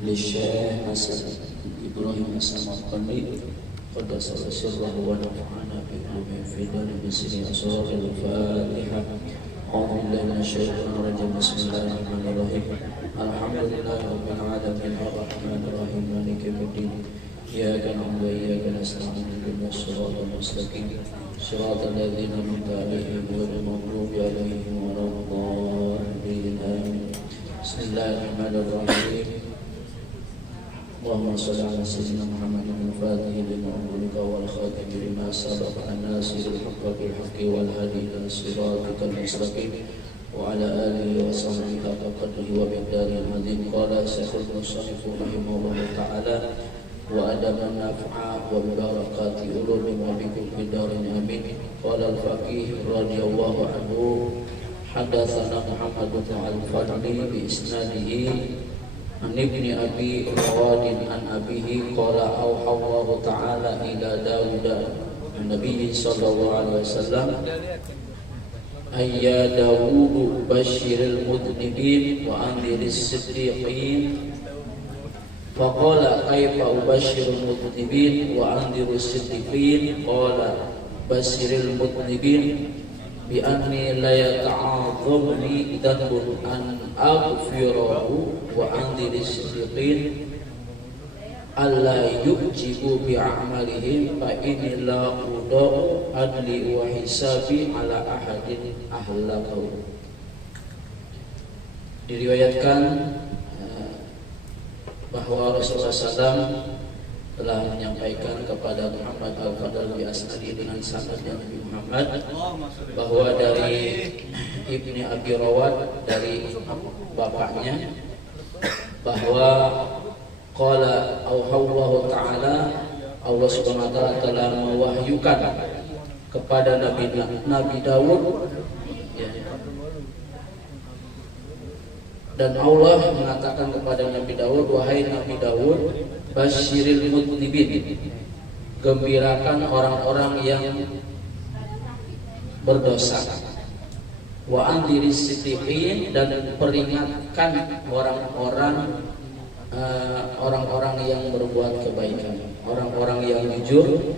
للشيخ حسن إبراهيم السمرقندي قدس سره ونفعنا بعلومه في دار بسر أسرار الفاتحة. أعوذ بالله من الشيطان الرجيم. بسم الله الرحمن الرحيم. الحمد لله رب العالمين الرحمن الرحيم مالك يوم الدين إياك نعبد وإياك نستعين اهدنا الصراط المستقيم صراط الذين أنعمت عليهم غير المغضوب عليهم ولا الضالين آمين. بسم الله الرحمن الرحيم. اللهم صل على سيدنا محمد الفاتح لما أغلق والخاتم لما سبق الناصر الحق بالحق والهادي إلى صراطك المستقيم وعلى آله وصحبه حق قدره ومقداره العظيم. قال شيخ المصنف رحمه الله تعالى وأدب النافع وبركات علوم وبكم في الدار آمين. قال الفقيه رضي الله عنه حدثنا محمد بن الفضل بإسناده عن ابن أبي رواد عن أبيه قال أوحى الله تعالى إلى داود النبي صلى الله عليه وسلم أي يا داود بشر المذنبين وأنذر الصديقين. فقال كيف أبشر المذنبين وأنذر الصديقين؟ قال بشر المذنبين بأني لا يتعاظمني ذنب أن أغفره وأنذر الصديقين ألا يعجبوا بأعمالهم فإني لا أضاع عدلي وحسابي على أحد أهلكه. Diriwayatkan bahwa Rasulullah SAW telah menyampaikan kepada Muhammad al-Fadl bi asnadi dengan sanadnya Nabi Muhammad bahwa dari Ibni Abi Rawad dari bapaknya bahwa qala auhallahu ta'ala Allah Subhanahu wa taala telah mewahyukan kepada Nabi Daud dan Allah mengatakan kepada Nabi Daud, wahai Nabi Daud, basyiril mudnibin, gembirakan orang-orang yang berdosa, wa andiris siddiqin, dan peringatkan orang-orang yang berbuat kebaikan, orang-orang yang jujur.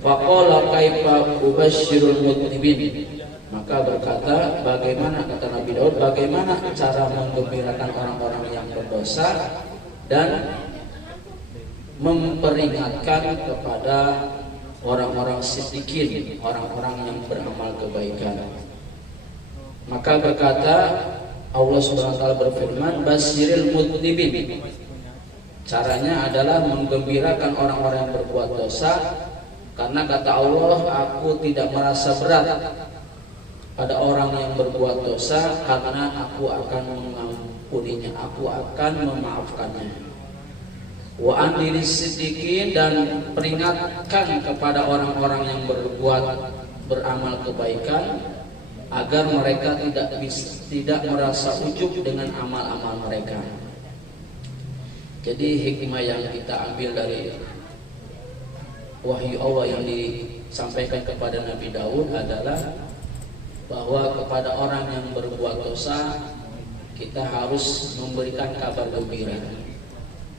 Faqala kaifa ubasyirul mudnibin, maka berkata, bagaimana, kata Nabi Daud, bagaimana cara menggembirakan orang-orang yang berdosa dan memperingatkan kepada orang-orang siddiqin, orang-orang yang beramal kebaikan. Maka berkata Allah Subhanahu wa taala berfirman, basyiril mudnibin. Caranya adalah menggembirakan orang-orang yang berbuat dosa, karena kata Allah, aku tidak merasa berat pada orang yang berbuat dosa karena aku akan mengampuninya, aku akan memaafkannya. Wa andiris siddiqin, dan peringatkan kepada orang-orang yang beramal kebaikan agar mereka tidak merasa ujub dengan amal-amal mereka. Jadi hikmah yang kita ambil dari wahyu Allah yang disampaikan kepada Nabi Daud adalah bahwa kepada orang yang berbuat dosa kita harus memberikan kabar gembira.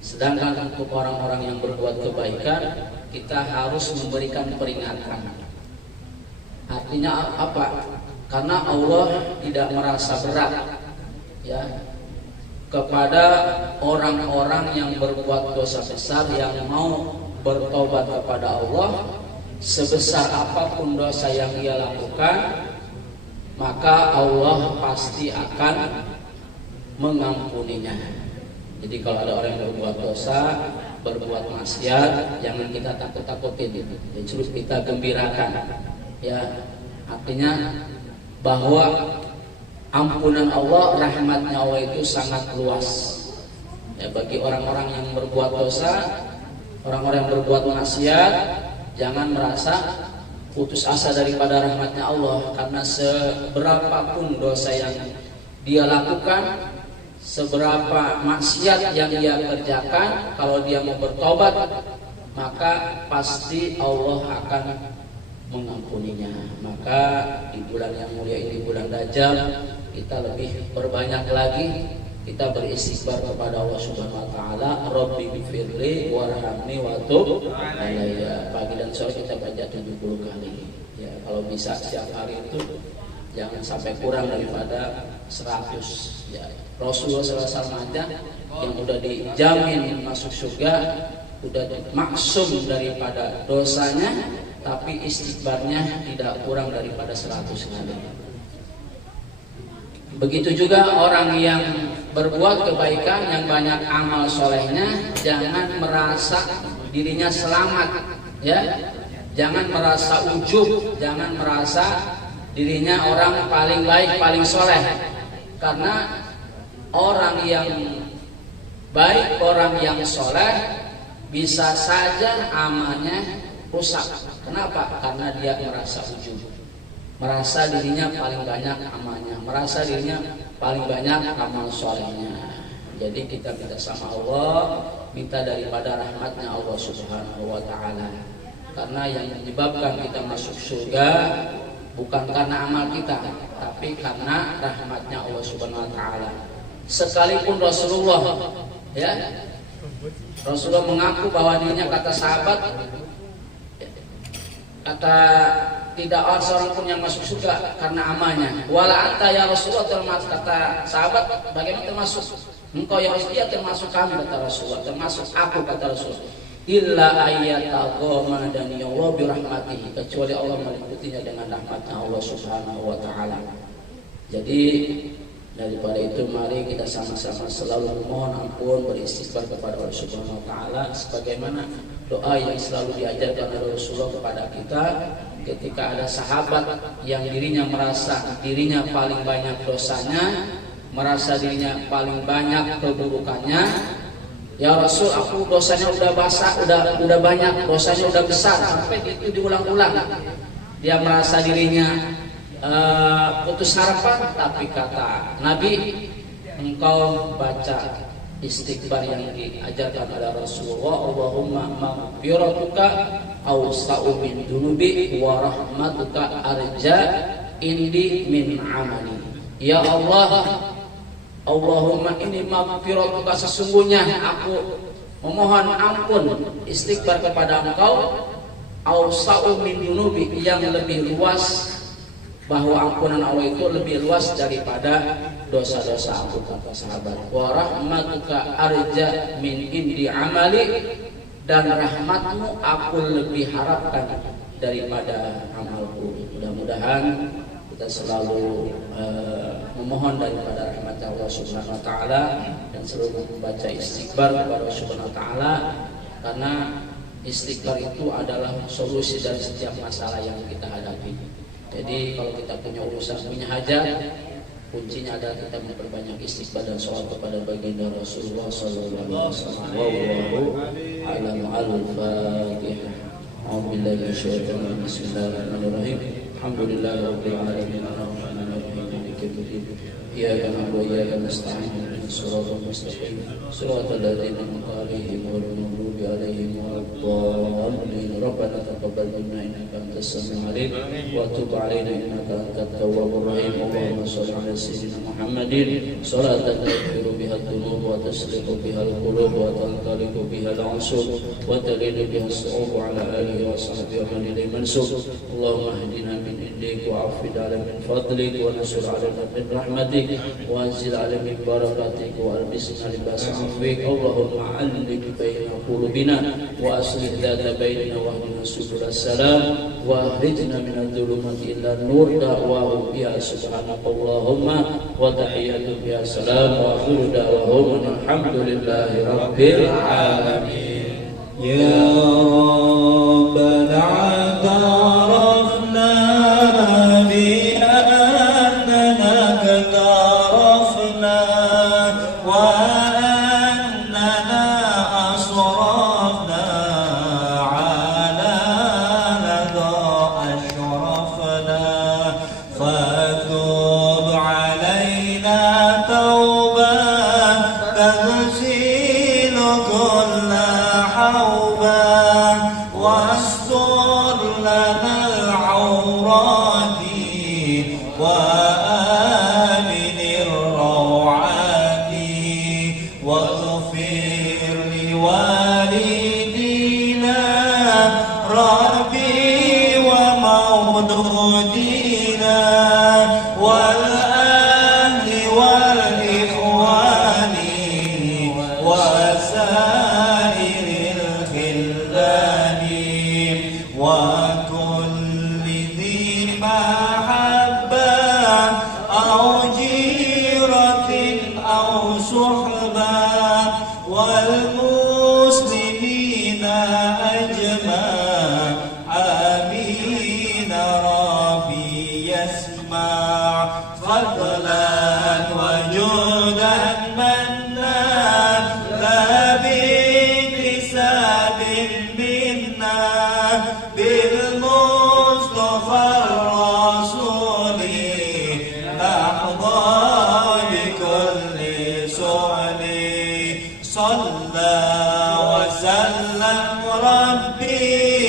Sedangkan untuk orang-orang yang berbuat kebaikan kita harus memberikan peringatan. Artinya apa? Karena Allah tidak merasa berat ya kepada orang-orang yang berbuat dosa besar yang mau bertobat kepada Allah, sebesar apapun dosa yang ia lakukan, maka Allah pasti akan mengampuninya. Jadi kalau ada orang yang berbuat dosa, berbuat maksiat, jangan kita takut-takutin, justru kita gembirakan. Ya, artinya bahwa ampunan Allah, rahmatnya Allah itu sangat luas. Ya, bagi orang-orang yang berbuat dosa, orang-orang yang berbuat maksiat, jangan merasa putus asa daripada rahmatnya Allah, karena seberapapun dosa yang dia lakukan, seberapa maksiat yang dia kerjakan, kalau dia mau bertobat, maka pasti Allah akan mengampuninya. Maka di bulan yang mulia ini, bulan Rajab, kita lebih berbanyak lagi kita beristighfar kepada Allah Subhanahu wa taala, Rabbi ghfirli warhamni wa tub alayya. Pagi dan sore kita baca 70 kali. Ya, kalau bisa setiap hari itu jangan sampai kurang daripada 100. Ya, Rasulullah SAW aja yang udah dijamin masuk surga, udah maksum daripada dosanya, tapi istighfarnya tidak kurang daripada 100 kali. Begitu juga orang yang berbuat kebaikan, yang banyak amal solehnya, jangan merasa dirinya selamat, ya, jangan merasa ujub, jangan merasa dirinya orang paling baik, paling soleh, karena orang yang baik, orang yang soleh bisa saja amalnya rusak. Kenapa? Karena dia merasa ujub, merasa dirinya paling banyak amalnya, merasa dirinya paling banyak amal solehnya. Jadi kita minta sama Allah, minta daripada rahmatnya Allah Subhanahu wa ta'ala. Karena yang menyebabkan kita masuk surga bukan karena amal kita, tapi karena rahmatnya Allah Subhanahu wa ta'ala. Sekalipun Rasulullah, ya, Rasulullah mengaku bahwa dirinya, kata sahabat, kata tidak ada seorang pun yang masuk surga karena amalnya. Wala anta ya Rasulullah, termasuk, kata sahabat, bagaimana termasuk engkau ya Rasulullah? Ya, termasuk kami, kata Rasulullah, termasuk aku, kata Rasulullah. Illa ayyataghamma dan ya Allah birahmatihi, kecuali Allah meliputinya dengan rahmatnya Allah Subhanahu wa ta'ala. Jadi daripada itu mari kita sama-sama selalu memohon ampun, beristighfar kepada Allah Subhanahu wa ta'ala, sebagaimana doa yang selalu diajarkan oleh Rasulullah kepada kita ketika ada sahabat yang dirinya merasa dirinya paling banyak dosanya, merasa dirinya paling banyak keburukannya. Ya Rasul, aku dosanya udah basah, udah banyak, dosanya udah besar, sampai itu diulang-ulang. Dia merasa dirinya putus harapan, tapi kata Nabi, engkau baca istighfar yang diajarkan oleh Rasulullah, Allahumma maghfiratuka awsa'u min dunubi wa rahmatuka arja indi min amali. Ya Allah, Allahumma ini maghfiratuka, sesungguhnya aku memohon ampun, istighfar kepada engkau, awsa'u min dunubi, yang lebih luas, bahwa ampunan Allah itu lebih luas daripada dosa-dosa aku, kata sahabat. Wa rahmatuka arja min indi amali, dan rahmatmu aku lebih harapkan daripada amalku. Mudah-mudahan kita selalu memohon daripada rahmat Allah Subhanahu wa ta'ala dan selalu membaca istighfar kepada Allah Subhanahu wa ta'ala, karena istighfar itu adalah solusi dari setiap masalah yang kita hadapi. Jadi kalau kita punya urusan, punya hajat, kuncinya adalah kita memperbanyak istighfar dan sholawat kepada baginda Rasulullah sallallahu alaihi wasallam. Wallahu al-Fatihah. A'udzubillahi minasyaitonir rajim. Bismillahirrahmanirrahim. Alhamdulillahirabbil alamin. Arrahmanirrahim. Maliki yaumiddin. Iyyaka na'budu wa iyyaka nasta'in. Ihdinas siratal mustaqim. Siratal ladzina an'amta 'alaihim ghairil maghdubi 'alaihim waladdallin. Rabbana taqabbal minna innaka antas samiul 'alim wa tub 'alaina innaka antat tawwabur rahim. Allahumma shalli 'ala sayyidina Muhammadin shalatan taghfiru biha adh-dhunub wa tasriqu biha al-qulub wa tanqaliqu biha al-'usub wa taghidu biha as-su'ub 'ala alihi wa sahbihi wa man ilayhi mansub. Allahumma ihdina min indik wa 'afid 'ala min fadlik wa nasir 'alaina min rahmatik wa anzil 'alaina min barakatik wa albisna libas 'afwik. Allahumma 'allim baina qulubina wa aslih dhata bainina wa hdina subul salam wa akhrijna min adh-dhulumati ila an-nur. Da'wahum ya subhanakallahumma wa tahiyyatuhum ya salam wa akhiru da'wahum alhamdulillahi rabbil alamin. Ya Rabbana a'tarafna bi annana katarafna wa annana asrafna ala ladha ashrafna fatub alayna tawbah taghsilu kulla hawba واستر لنا العورات وآمن الروعات والدينا ربي ومولودينا والأهل والإخوان وسائر الخلان وكل ذي محبة أو جيرة أو صحبة والمسلمين أجمع آمين ربي يسمع فضلا وجودا منا لا باكتساب منا بالمصطفى الرسول نحظى بكل سؤل صلى وسلم ربي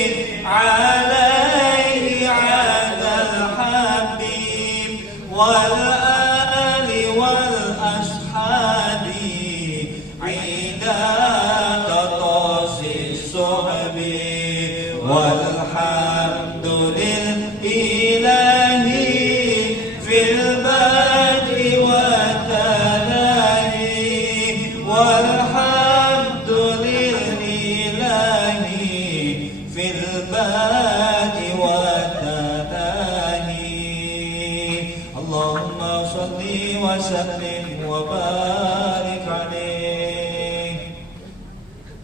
عليه على الحبيب والآل والأصحاب عند تطاس الصحب والحمد لله في البدء والتناهي والحمد لله في البدء والتناهي اللهم صل وسلم وبارك